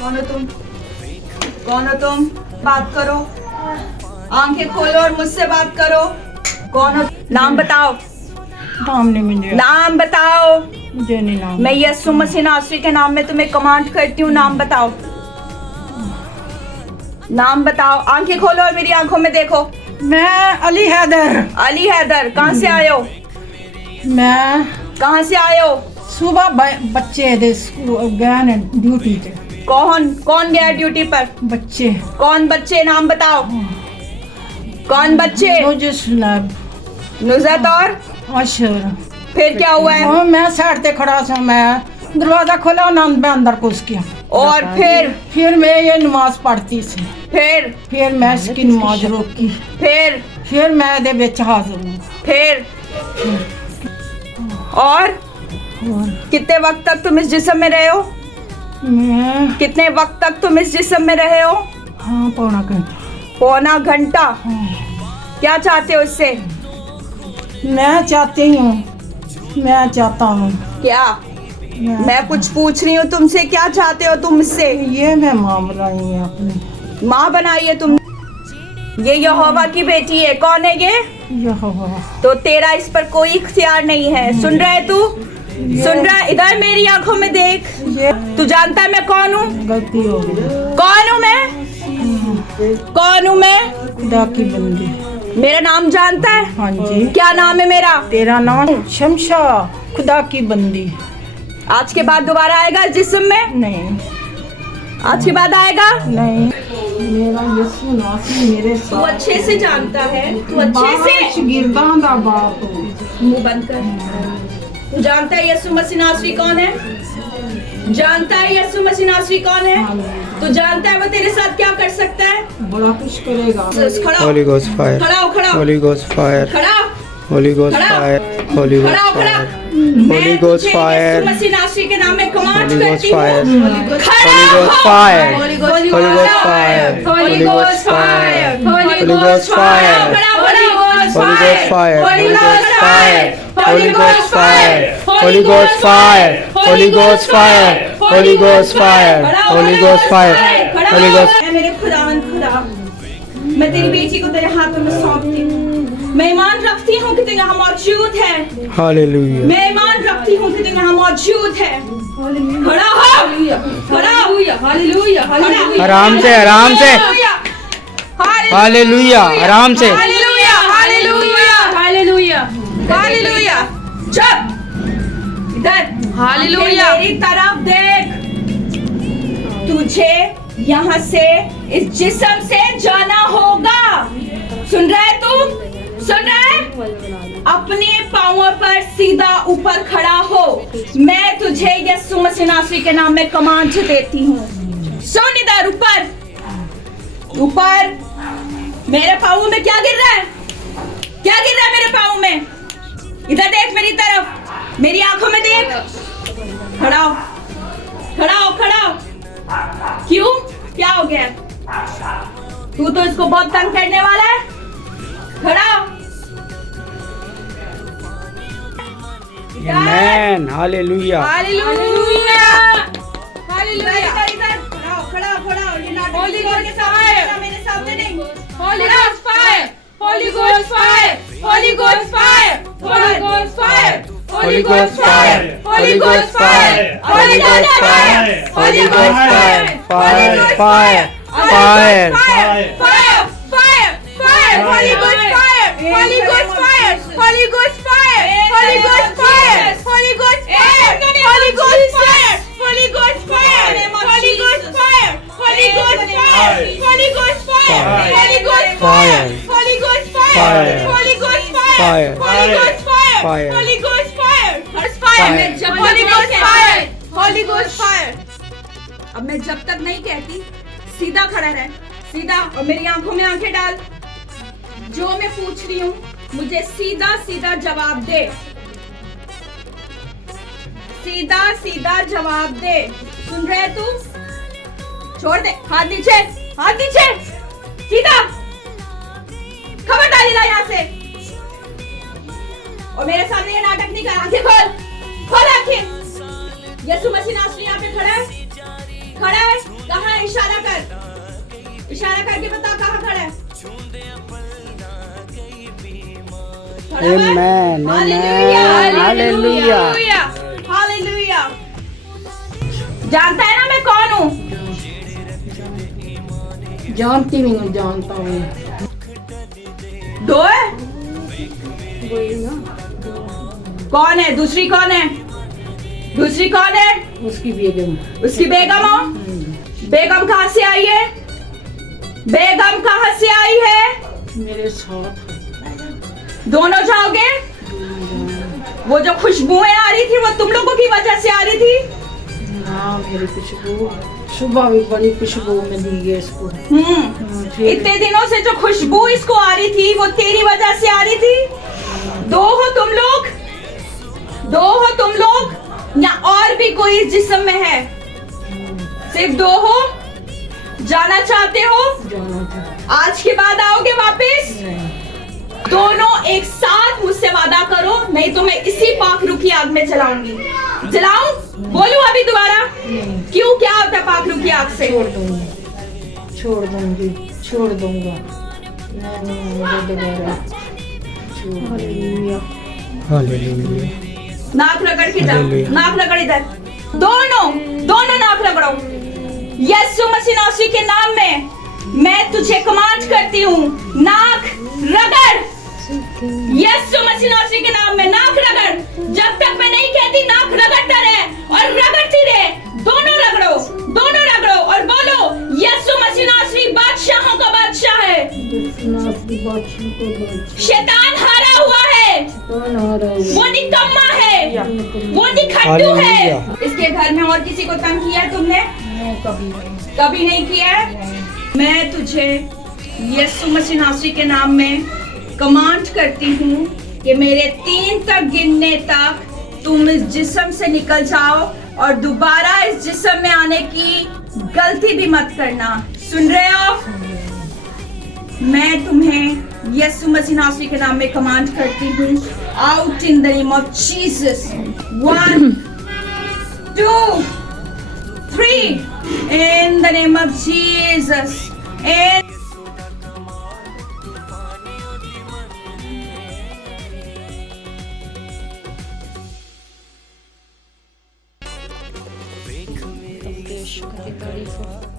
कौन हो तुम? कौन हो तुम? बात करो, आंखें खोलो और मुझसे बात करो। कौन हो? नाम बताओ। नाम नहीं मुझे, नाम बताओ। मुझे नहीं नाम। मैं यस्सु मसीह नासरी के नाम में तुम्हें कमांड करती हूँ, नाम बताओ। नाम बताओ। आंखें खोलो और मेरी आंखों में देखो। मैं अली हैदर। अली हैदर, कहाँ से आए हो? मैं कहाँ से आए हो? सुबह बच्चे दे स्कूल गए ने ड्यूटी ते। कौन कौन गया ड्यूटी पर? बच्चे कौन बच्चे? नाम बताओ। कौन बच्चे? मुझे सुनाब नुज़त और अशर। फिर क्या हुआ है? और मैं साइड ते खड़ा था, मैं दरवाजा खोला और मैं अंदर घुस गया। और फिर मैं ये नमाज पढ़ती थी। फिर मैं इसकी नमाज रोकी। फिर मैं दे विच हाजिर हूँ। फिर और कितने वक्त तक तुम इस जिस्म में रहे हो? मैं कितने वक्त तक तुम इस जिस्म में रहे हो? हाँ, पौना घंटा। पौना घंटा। क्या चाहते हो इससे? मैं चाहता हूँ क्या? मैं कुछ पूछ रही हूँ तुमसे, क्या चाहते हो तुम इससे? ये मैं माँ बनाई है अपनी। माँ बनाई है तुम? ये यहोवा की बेटी है। कौन है ये? यहोवा। तो तेरा इस पर कोई इख्तियार नहीं है। सुन रहा है तू? सुन रहा है? इधर मेरी आंखों में देख। ये तू जानता है मैं कौन हूँ? गलती हो गई। कौन हूँ मैं? कौन हूँ मैं? खुदा की बंदी। मेरा नाम जानता है? हाँ जी। क्या नाम है मेरा? तेरा नाम शमशा, खुदा की बंदी। आज के बाद दोबारा आएगा इस जिस्म में? नहीं आज के बाद आएगा? नहीं, मेरा यीशु नासरी मेरे तू साथ। अच्छे से जानता है, तू अच्छे से। शागिर्दां दा बाप हूँ। मुंह बंद कर। तू जानता है यीशु मसीह नासरी कौन है? जानता है यीशु मसीह नासरी कौन है? तू जानता है वो तेरे साथ क्या कर सकता है? बड़ा कुछ करेगा। खड़ा हो। Holy Ghost fire. खड़ा हो, खड़ा हो। Holy Ghost fire. खड़ा हो। Holy Ghost खड़ा। fire. Holy खड़ा हो, Ghost खड़ा। fire. मैं Holy Ghost तुझे fire. यीशु मसीह नासरी के नाम में कमांड Holy Ghost करती हूँ। fire. खड़ा Holy Ghost हो। fire. Holy Holy Ghost fire. Holy Ghost fire. Holy Ghost fire. Holy Ghost Holy Ghost fire. Holy Ghost fire. Holy Ghost fire. Holy Ghost fire. Holy Ghost fire. Holy Ghost fire. Holy Ghost fire. Holy Ghost. ऐ मेरे खुदावंद खुदा, मैं तेरी बेटी को तेरे हाथों में सौंपती हूँ। मैं ईमान रखती हूँ कि तू यहाँ मौजूद है। Hallelujah. मैं ईमान रखती हूँ कि तू यहाँ मौजूद है। खड़ा हो। खड़ा हो। खड़ा। आराम से, आराम से। हालेलुया, आराम से। Hallelujah, hallelujah, hallelujah, hallelujah. चुप। इधर। हालेलुया। मेरी तरफ देख। तुझे यहाँ से इस जिस्म से जाना होगा। सुन रहा है तू? सुन रहा है? अपने पांवों पर सीधा ऊपर खड़ा हो। मैं तुझे यीशु मसीह नासरी के नाम में कमांड देती हूँ। सुन इधर, ऊपर ऊपर। मेरे पाँव में क्या गिर रहा है? क्या गिर रहा है मेरे पाँव में? इधर देख मेरी तरफ, मेरी आंखों में देख। खड़ा हो, खड़ा हो, खड़ा हो। क्यों? क्या हो गया? तू तो इसको बहुत तंग करने वाला है। खड़ा हो। Amen. Hallelujah. Hallelujah, hallelujah. इधर, इधर। खड़ा हो, खड़ा हो, खड़ा हो। ये नाटक Holy किसी और के Ghost सामने fire. करना, मेरे सामने नहीं। Holy Ghost fire! Holy Ghost fire! Holy Ghost fire! Holy Ghost fire! Holy Ghost fire. Holy Ghost fire! Holy Ghost fire. Holy Ghost fire. Fire. Fire. Fire. Fire! Fire! Fire! Fire! Holy Ghost fire! Holy Ghost fire! Holy Ghost fire! Holy Ghost fire! Holy Ghost fire! Holy Ghost fire! Holy Ghost fire! Holy Ghost fire! Holy Ghost fire! Holy Ghost fire! Holy Ghost fire! Holy Ghost fire! Holy Ghost fire! Fire. Holy Ghost fire! Fire. Holy Ghost fire! Fire! Holy Ghost fire! Holy Ghost fire! अब मैं जब तक नहीं कहती, सीधा खड़ा रह, सीधा, और मेरी आंखों में आंखें डाल। जो मैं पूछ रही हूँ मुझे सीधा सीधा जवाब दे। सीधा सीधा जवाब दे। सुन रहे तू? छोड़ दे। हाथ नीचे, हाथ नीचे। सीधा। खबरदारी ला यहाँ से। और मेरे सामने ये नाटक नहीं कर। आंखें खोल, खोल आंखें। यीशु मसीह नासरी यहाँ पे खड़ा है, खड़ा है। इशारा करके बता कहाँ खड़ा है। Amen. Amen. Hallelujah. हालेलुया। जानता है ना मैं कौन हूँ? जानती नहीं हूँ, जानता हूँ। दो है? कौन है? दूसरी कौन है? दूसरी कौन है? उसकी बेगम। उसकी बेगम हो? बेगम कहाँ से आई है? बेगम कहाँ से आई है? मेरे साथ दोनों जाओगे? वो जो खुशबुएं आ रही थी वो तुम लोगों की वजह से आ रही थी? हाँ, मेरी खुशबू सुबह भी बड़ी खुशबू मिली है इसको। फिर इतने दिनों से जो खुशबू इसको आ रही थी वो तेरी वजह से आ रही थी। दो हो तुम लोग? दो हो तुम लोग या और भी कोई इस जिस्म में है? सिर्फ दो हो? जाना चाहते हो? जाना था। आज के बाद आओगे वापस? दोनों एक साथ मुझसे वादा करो, नहीं तो मैं इसी पाखरू की आग में जलाऊंगी। जलाऊं? बोलूं अभी दोबारा? क्यों, क्या होता है पाखरू की आग से? छोड़ दूंगी, छोड़ दूंगी, छोड़ दूंगा। नहीं, मुझे दोबारा Hallelujah. नाक रगड़ के जाओ, हालेलुया। नाक रगड़ इधर। दोनों दोनों नाक रगड़ो। यीशु मसीह नासरी के नाम में मैं तुझे कमांड करती हूँ, नाक रगड़। यीशु मसीह नासरी के नाम में नाक रगड़। जब तक मैं नहीं कहती नाक रगड़ता रहे और रगड़ती रहे। दोनों रगड़ो, दोनों रगड़ो और बोलो यीशु मसीह नासरी बादशाहों का बादशाह है। शैतान हारा हुआ है, वो निकम्मा है, वो निखट्टू है। हालेलुया। इसके घर में और किसी को तंग किया है तुमने? कभी नहीं किया है। मैं तुझे यीशु मसीह नासरी के नाम में कमांड करती हूँ कि मेरे 3 तक गिनने तक तुम इस जिस्म से निकल जाओ और दोबारा इस जिस्म में आने की गलती भी मत करना। सुन रहे हो? मैं तुम्हें यीशु मसीह नासरी के नाम में कमांड करती हूँ, out in the name of Jesus. 1 2 3 in the name of Jesus. And देश की तारीफ हो।